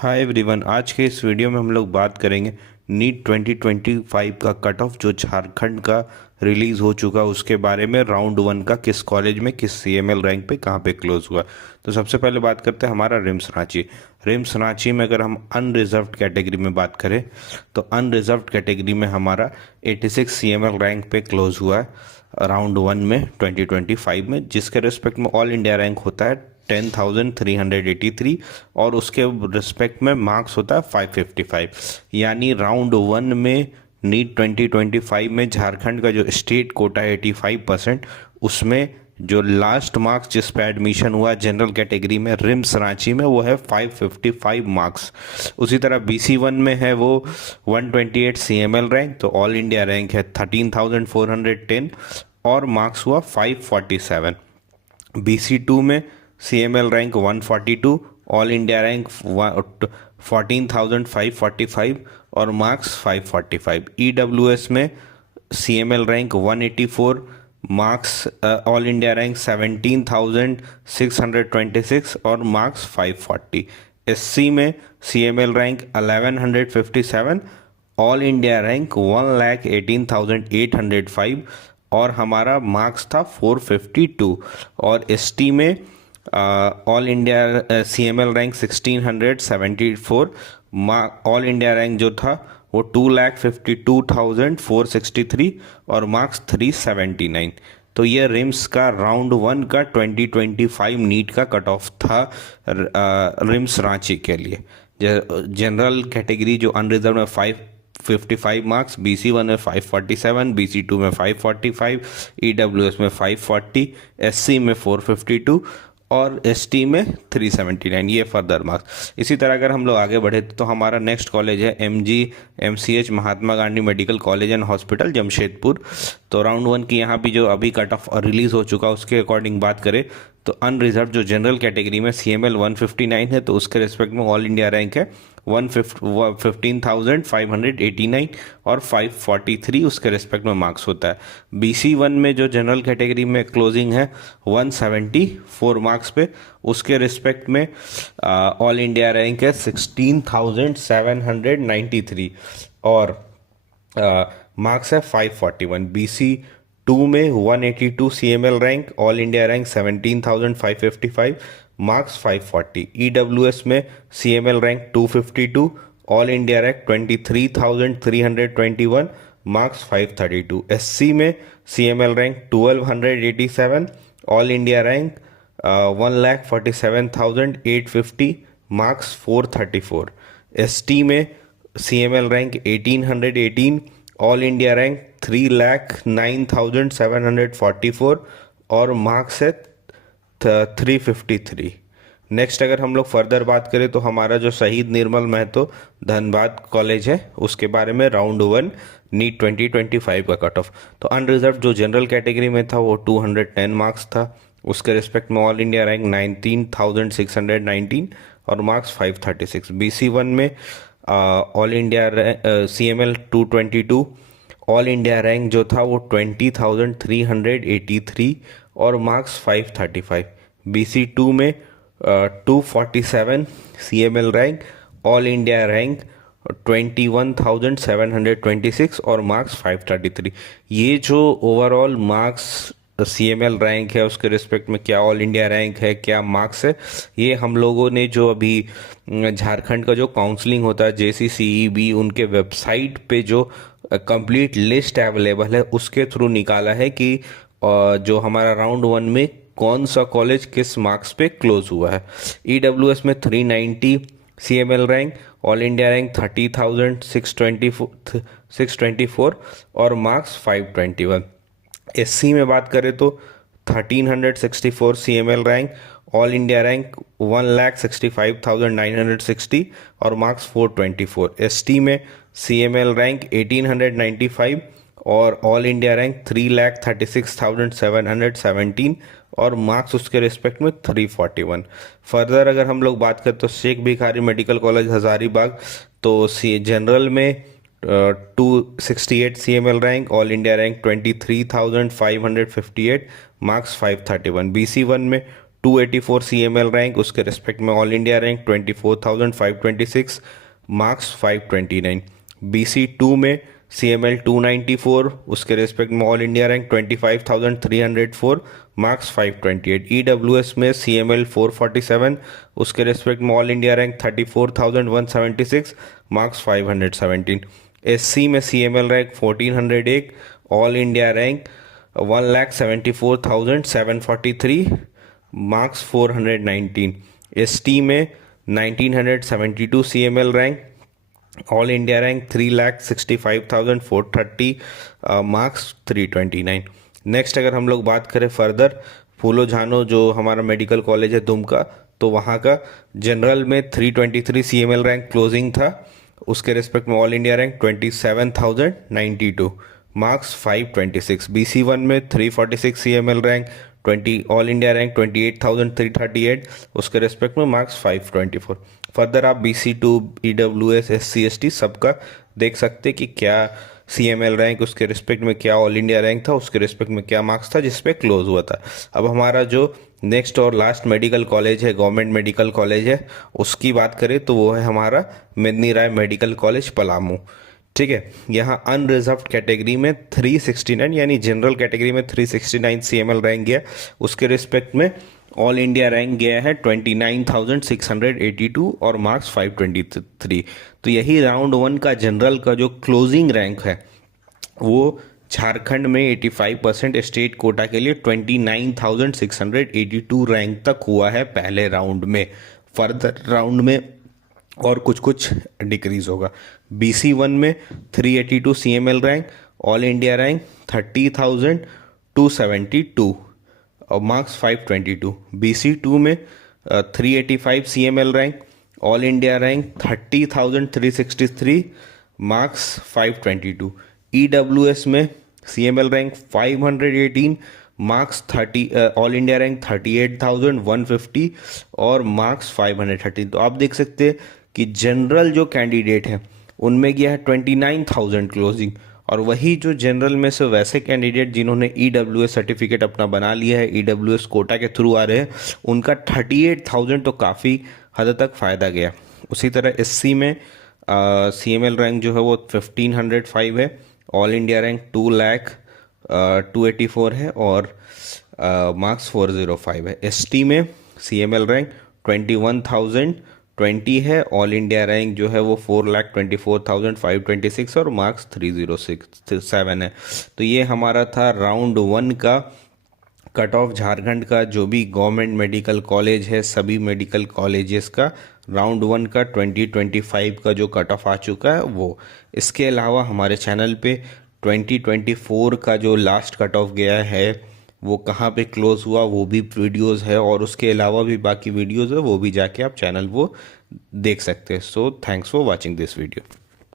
Hi everyone, आज के इस वीडियो में हम लोग बात करेंगे नीट 2025 का कट ऑफ जो झारखंड का रिलीज़ हो चुका उसके बारे में। राउंड वन का किस कॉलेज में किस सीएमएल रैंक पे कहाँ पे क्लोज हुआ। तो सबसे पहले बात करते हैं हमारा रिम्स रांची। रिम्स रांची में अगर हम अनरिजर्व्ड कैटेगरी में बात करें तो अनरिजर्व्ड कैटेगरी में हमारा 86 सीएमएल रैंक पे क्लोज हुआ है राउंड वन में 2025 में, जिसके रिस्पेक्ट में ऑल इंडिया रैंक होता है 10,383 और उसके रिस्पेक्ट में मार्क्स होता है 555। यानी राउंड वन में नीट 2025 में झारखंड का जो स्टेट कोटा है 85%, उसमें जो लास्ट मार्क्स जिस पे एडमिशन हुआ जनरल कैटेगरी में रिम्स रांची में वो है 555 मार्क्स। उसी तरह बीसी वन में है वो 128 सीएमएल रैंक, तो ऑल इंडिया रैंक है 13,410 और मार्क्स हुआ 547। बीसी टू में CML rank 142, all India rank 14,545 और मार्क्स 545। ईडब्ल्यूएस में CML rank 184, marks all India rank 17,626 और मार्क्स 540। एससी में CML rank 1157, all India rank 1,18,805 और हमारा मार्क्स था 452। और एसटी में all India CML rank 1674, all India rank जो था वो 2,52,463 और मार्क्स 379। तो ये रिम्स का राउंड वन का 2025 नीट का कट ऑफ था रिम्स रांची के लिए। जनरल कैटेगरी जो अनरिजर्व में 555 मार्क्स, बीसी वन में 547, बीसी टू में 545, ईडब्ल्यूएस में 540, एससी में 452 और एसटी में 379, ये फर्दर मार्क्स। इसी तरह अगर हम लोग आगे बढ़े तो हमारा नेक्स्ट कॉलेज है MGMCH Mahatma Gandhi medical college and hospital Jamshedpur. तो राउंड वन की यहाँ भी जो अभी कट ऑफ रिलीज हो चुका उसके अकॉर्डिंग बात करें तो अनरिजर्व जो जनरल कैटेगरी में सीएमएल 159 है, तो उसके रिस्पेक्ट में ऑल इंडिया रैंक है 15,589 और 543 उसके रिस्पेक्ट में मार्क्स होता है। बीसी वन में जो जनरल कैटेगरी में क्लोजिंग है 174 मार्क्स पे, उसके रिस्पेक्ट में ऑल इंडिया रैंक है 16,793 और मार्क्स है 541। बीसी टू में 182 CML rank, all India rank 17,555, marks 540। EWS में CML rank 252, all India rank 23,321, marks 532। SC में CML rank 1287, all India rank 1,47,850, marks 434। ST में CML rank 1818, all India rank 3,09,744 और marks है 353। Next अगर हम लोग फर्दर बात करें तो हमारा जो शहीद निर्मल महतो धनबाद कॉलेज है उसके बारे में राउंड वन नीट 2025 का कट ऑफ। तो अनरिजर्व जो जनरल कैटेगरी में था वो 210 मार्क्स था, उसके रिस्पेक्ट में ऑल इंडिया रैंक 19,619 और मार्क्स 536। बीसी वन में all India CML 222, all India rank जो था वो 20,383 और मार्क्स 535। बीसी टू में 247 CML rank, all India rank 21,726 और मार्क्स 533। ये जो ओवरऑल मार्क्स सीएमएल रैंक है उसके रिस्पेक्ट में क्या ऑल इंडिया रैंक है क्या मार्क्स है, ये हम लोगों ने जो अभी झारखंड का जो काउंसलिंग होता है जेसीसीईबी उनके वेबसाइट पे जो कंप्लीट लिस्ट अवेलेबल है उसके थ्रू निकाला है कि जो हमारा राउंड वन में कौन सा कॉलेज किस मार्क्स पे क्लोज हुआ है। ईडब्ल्यूएस में 390 CML rank, all India rank 30,624 और मार्क्स 521। एससी में बात करें तो 1364 CML rank, all India rank 1,65,960 और मार्क्स 424। एसटी में सीएमएल रैंक 1895 और ऑल इंडिया रैंक 3,36,717 और मार्क्स उसके रिस्पेक्ट में 341। फर्दर अगर हम लोग बात करें तो शेख भिखारी मेडिकल कॉलेज हजारीबाग, तो जनरल में 268 CML rank, all India rank 23,558, marks 531। BC one में 284 CML रैंक, उसके रिस्पेक्ट में all India rank 24,526, marks 529। BC 2 में CML 294, उसके रिस्पेक्ट में all India rank 25,304, marks 528। EWS में CML 447, उसके रिस्पेक्ट में all India rank 34,176, marks 517। SC में CML rank 1401, all India rank 1,74,743, marks 419। ST में 1972 CML rank, all India rank 3,65,430, marks 329। Next अगर हम लोग बात करें फर्दर, फूलो झानो जो हमारा मेडिकल कॉलेज है दुमका, तो वहाँ का जनरल में 323 CML रैंक क्लोजिंग था, उसके रिस्पेक्ट में all India rank 27,092, marks 526। BC 1 में 346 CML rank 20, all India rank 28,338, उसके रिस्पेक्ट में मार्क्स 524। फर्दर आप BC 2 EWS SC ST सबका देख सकते कि क्या CML रैंक, उसके रिस्पेक्ट में क्या ऑल इंडिया रैंक था, उसके रिस्पेक्ट में क्या मार्क्स था जिस पे क्लोज हुआ था। अब हमारा जो नेक्स्ट और लास्ट मेडिकल कॉलेज है, गवर्नमेंट मेडिकल कॉलेज है, उसकी बात करें तो वो है हमारा मेदिनी राय मेडिकल कॉलेज पलामू। ठीक है, यहाँ अनरिजर्व्ड कैटेगरी में 369 यानी जनरल कैटेगरी में 369 CML रैंक गया, उसके रिस्पेक्ट में ऑल इंडिया रैंक गया है 29,682 और मार्क्स 523। तो यही राउंड 1 का जनरल का जो क्लोजिंग रैंक है वो झारखंड में 85% स्टेट कोटा के लिए 29,682 रैंक तक हुआ है पहले राउंड में। फर्दर राउंड में और कुछ डिक्रीज होगा। BC 1 में 382 CML rank, all India rank 30,272 और मार्क्स 522। BC 2 में 385 CML rank, all India rank 30,363, marks 522। EWS में CML rank 518, marks 30, all India rank 38,150 और मार्क्स 513। तो आप देख सकते हैं कि जनरल जो कैंडिडेट हैं उनमें गया है 29,000 क्लोजिंग, और वही जो जनरल में से वैसे कैंडिडेट जिन्होंने EWS सर्टिफिकेट अपना बना लिया है, EWS कोटा के थ्रू आ रहे हैं, उनका 38,000 तो काफ़ी हद तक फ़ायदा गया। उसी तरह SC में CML रैंक जो है वो 1505 है, ऑल इंडिया रैंक 2,284 है और मार्क्स 405 है। ST में CML रैंक 21,020 है, ऑल इंडिया रैंक जो है वो 4,24,526 और मार्क्स 3,067 है। तो ये हमारा था राउंड 1 का कट ऑफ झारखंड का, जो भी गवर्नमेंट मेडिकल कॉलेज है सभी मेडिकल कॉलेजेस का राउंड 1 का 2025 का जो कट ऑफ आ चुका है वो। इसके अलावा हमारे चैनल पे 2024 का जो लास्ट कट ऑफ गया है वो कहाँ पे क्लोज हुआ वो भी वीडियोस है, और उसके अलावा भी बाकी वीडियोस है वो भी जाके आप चैनल वो देख सकते हैं। So thanks for watching this video.